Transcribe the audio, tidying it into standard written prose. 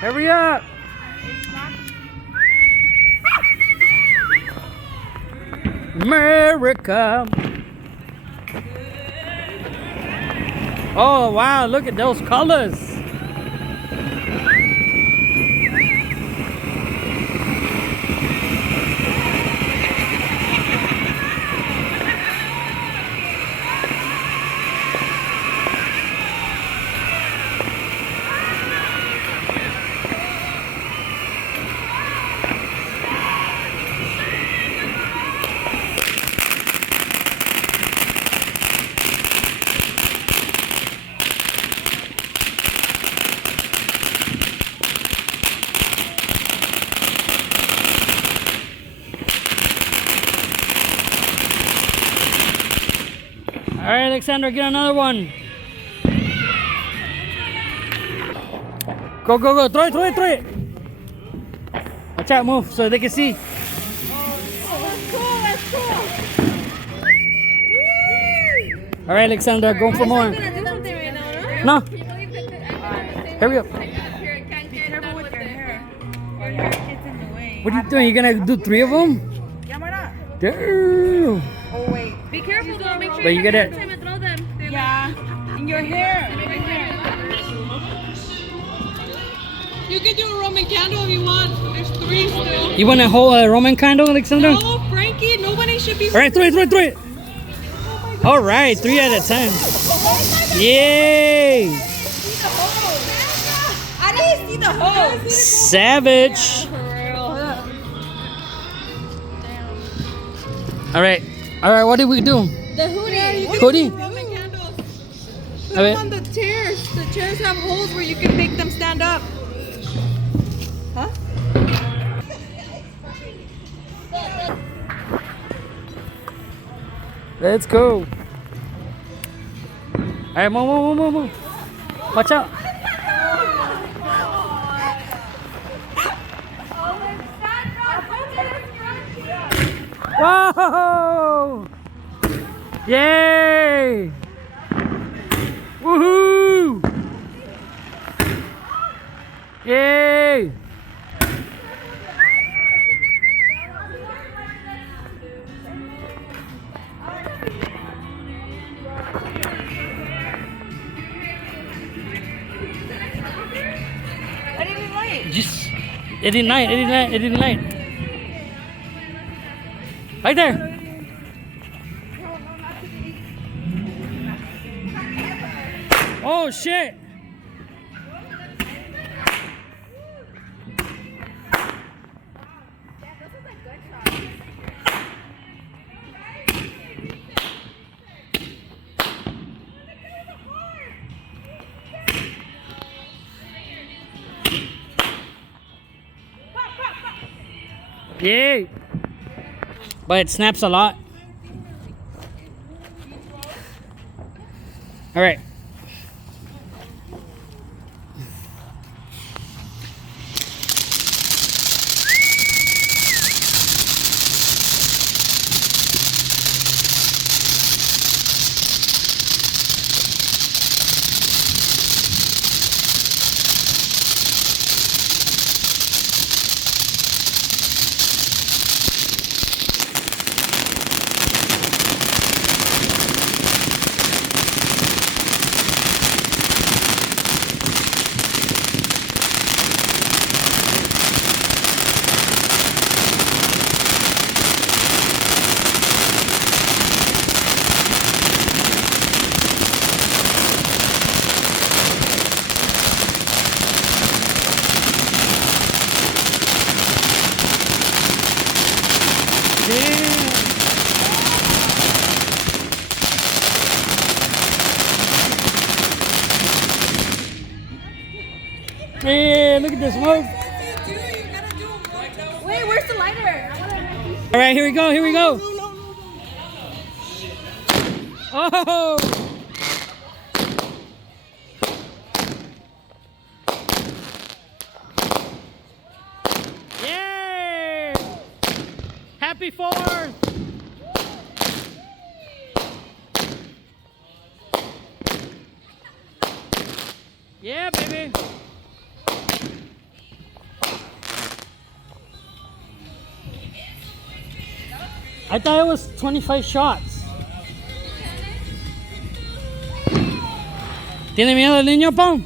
Hurry up. America. Oh, wow. Look at those colors. All right, Alexander, get another one. Go, go, go. Throw it, throw it, throw it. Watch out, move so they can see. Oh, that's cool, that's cool. All right, Alexander, go for more. I'm gonna do something right now, No. Hurry up. Be careful with your hair. Or your hair gets in the way. What are you doing? You're going to do 3 of them? Yeah, why not? Damn. Oh, wait. Be careful, though. Make sure But you you get it. time and throw them. Yeah. In your hair. Right here. You can do a Roman candle if you want. There's 3 still. You want a whole Roman candle, Alexander? No, Frankie, nobody should be. All right, throw it, throw it, throw it. All right, 3 out of 10. Yay! I didn't see the hose. Savage. All right, what did we do? The hootie. Hootie? Roman candles. Put A ver. them on the chairs. The chairs have holes where you can make them stand up. Huh? Let's go. All right, move. Watch out. Whoa! Yay! Woohoo! Yay! I didn't light. Just ignite. Right there. Oh shit. Yay. But it snaps a lot. All right. Yeah, look at the smoke. Wait, where's the lighter? All right, here we go. Oh! Yay! Happy 4th! Yeah, baby. I thought it was 25 shots. ¿Tiene miedo el niño, Pau?